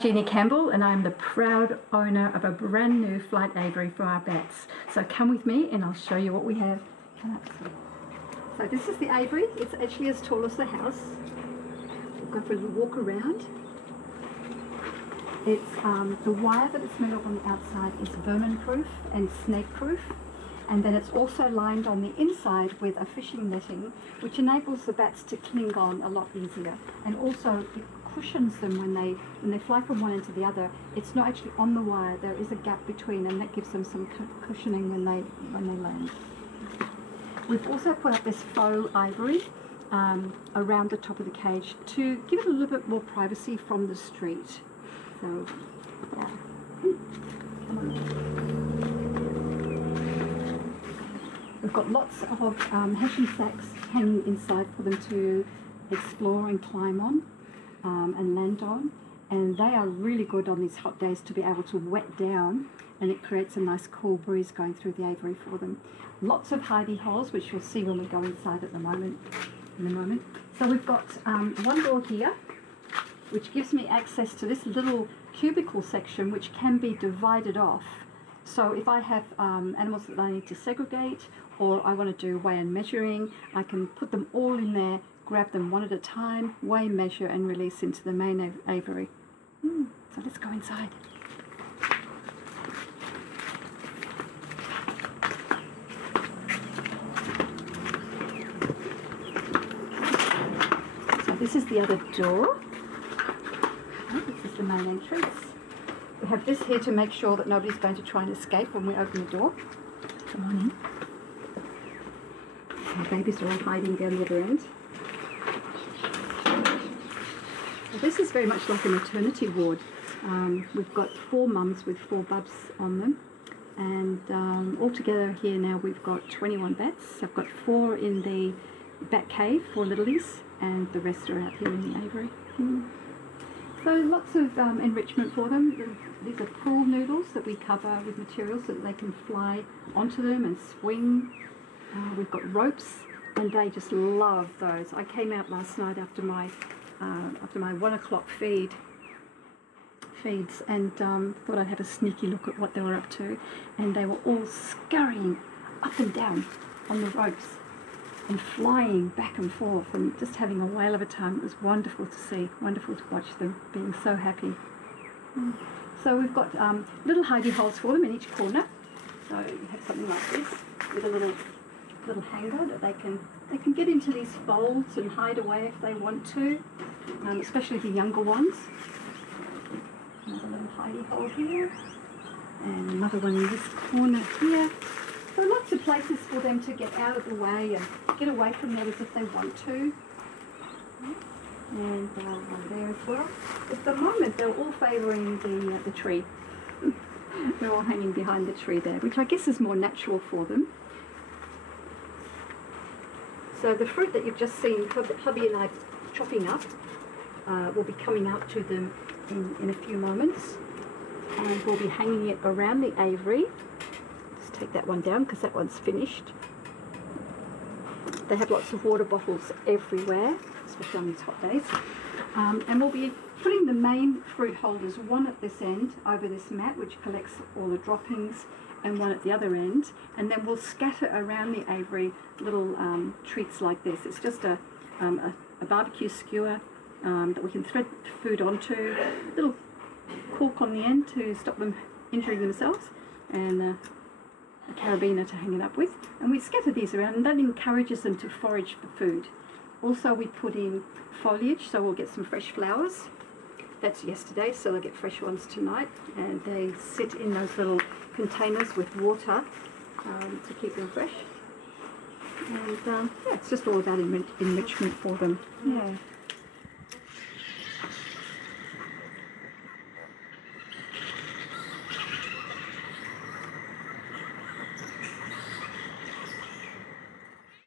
Jeannie Campbell, and I'm the proud owner of a brand new flight aviary for our bats. So come with me and I'll show you what we have. So this is the aviary. It's actually as tall as the house. We'll go for a little walk around. It's the wire that it's made of on the outside is vermin proof and snake proof, and then it's also lined on the inside with a fishing netting, which enables the bats to cling on a lot easier, and also it cushions them when they fly from one end to the other. It's not actually on the wire, there is a gap between, and that gives them some cushioning when they land. We've also put up this faux ivory around the top of the cage to give it a little bit more privacy from the street. So, yeah. Come on. We've got lots of hessian sacks hanging inside for them to explore and climb on and land on. And they are really good on these hot days to be able to wet down, and it creates a nice cool breeze going through the aviary for them. Lots of hidey holes, which you'll see when we go inside in a moment. So we've got one door here, which gives me access to this little cubicle section, which can be divided off. So if I have animals that I need to segregate, or I want to do weigh and measuring, I can put them all in there, grab them one at a time, weigh, measure and release into the main aviary. So let's go inside. So this is the other door. This is the main entrance. We have this here to make sure that nobody's going to try and escape when we open the door. Come on in. Our babies are all hiding down the other end. Well, this is very much like a maternity ward. We've got 4 mums with 4 bubs on them, and altogether here now we've got 21 bats. I've got 4 in the bat cave, 4 littlies, and the rest are out here in the aviary. So lots of enrichment for them. These are pool noodles that we cover with materials so that they can fly onto them and swing. We've got ropes, and they just love those. I came out last night after my 1 o'clock feeds and thought I'd have a sneaky look at what they were up to, and they were all scurrying up and down on the ropes and flying back and forth and just having a whale of a time. It was wonderful to see, wonderful to watch them being so happy. So we've got little hidey holes for them in each corner. So you have something like this with a little hanger that they can get into these folds and hide away if they want to, especially the younger ones. Another little hidey hole here, and another one in this corner here. So lots of places for them to get out of the way and get away from the others if they want to. And one there as well. At the moment they're all favouring the tree. They're all hanging behind the tree there, which I guess is more natural for them. So the fruit that you've just seen hubby and I chopping up will be coming out to them in a few moments, and we'll be hanging it around the aviary. Just take that one down because that one's finished. They have lots of water bottles everywhere, especially on these hot days. And we'll be putting the main fruit holders, one at this end over this mat which collects all the droppings, and one at the other end, and then we'll scatter around the aviary little treats like this. It's just a barbecue skewer that we can thread food onto, little cork on the end to stop them injuring themselves, and a carabiner to hang it up with. And we scatter these around, and that encourages them to forage for food. Also we put in foliage, so we'll get some fresh flowers. That's yesterday, so they'll get fresh ones tonight, and they sit in those little containers with water to keep them fresh. And yeah, it's just all about enrichment for them. Yeah.